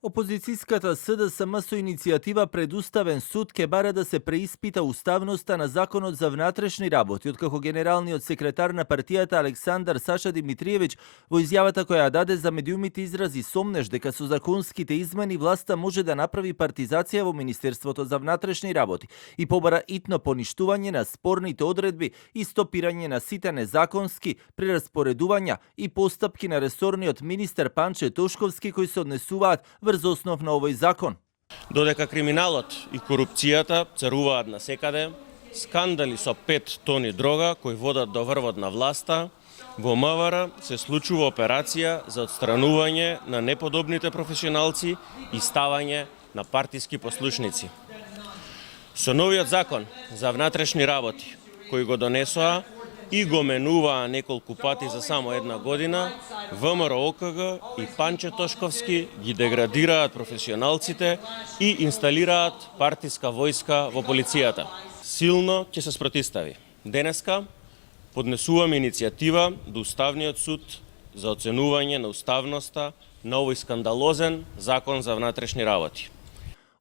Опозицијската СДСМ со иницијатива пред Уставен суд ке бара да се преиспита уставноста на Законот за внатрешни работи, откако генералниот секретар на партијата Александар Саша Димитриевиќ во изјавата која ја даде за медиумите изрази сомнеш дека со законските измени власта може да направи партизација во Министерството за внатрешни работи и побара итно поништување на спорните одредби и стопирање на сите незаконски прераспоредувања и постапки на ресорниот министер Панче Тошковски кои се однесуваат врз основ на овој закон. Додека криминалот и корупцијата царуваат насекаде, скандали со 5 тони дрога кои водат до врвот на власта, во МВР се случува операција за отстранување на неподобните професионалци и ставање на партиски послушници. Со новиот закон за внатрешни работи, кој го донесоа и го менуваа неколку пати за само една година, ВМРО ОКГ и Панче Тошковски ги деградираат професионалците и инсталираат партиска војска во полицијата. Силно ќе се спротистави. Денеска поднесуваме иницијатива до Уставниот суд за оценување на уставноста на овој скандалозен закон за внатрешни работи.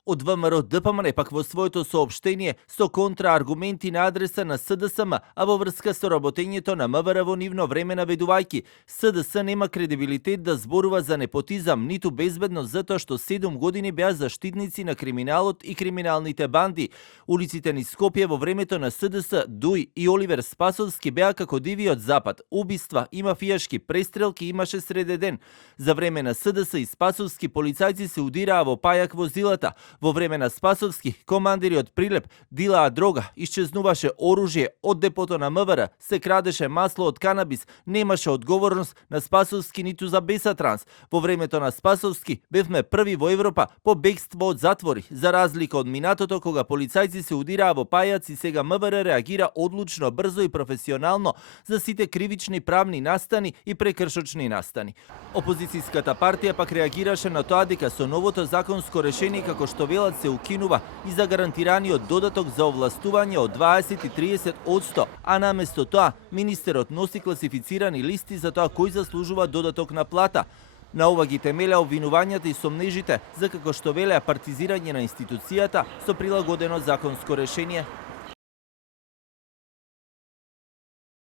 Од ВМРО ДПМН пак во своето соопштение со контрааргументи на адреса на СДСМ, а во врска со работењето на МВР во нивно време наведувајќи, СДС нема кредибилитет да зборува за непотизам, ниту безбедност затоа што 7 години беа заштитници на криминалот и криминалните банди. Улиците низ Скопје во времето на СДС, Дуј и Оливер Спасовски беа како дивиот запад. Убиства и мафијашки престрелки имаше среде ден. За време на СДС и Спасовски полицајци се удираа во пајак возилата. Во време на Спасовски, командириот Прилеп дилаа дрога, исчезнуваше оружје од депото на МВР, се крадеше масло од канабис, немаше одговорност на Спасовски ниту за Бесатранс. Во времето на Спасовски бевме први во Европа по бегство од затвори, за разлика од минатото кога полицајци се удираа во пајаци, сега МВР реагира одлучно, брзо и професионално за сите кривични правни настани и прекршочни настани. Опозицијската партија пак реагираше на тоа дека со новото законско решение како што велат се укинува и за гарантираниот додаток за овластување од 20 и 30%, а наместо тоа министерот носи класифицирани листи за тоа кој заслужува додаток на плата. На ова ги темелеа обвинувањата и сомнежите за како што велеа партизирање на институцијата со прилагодено законско решение.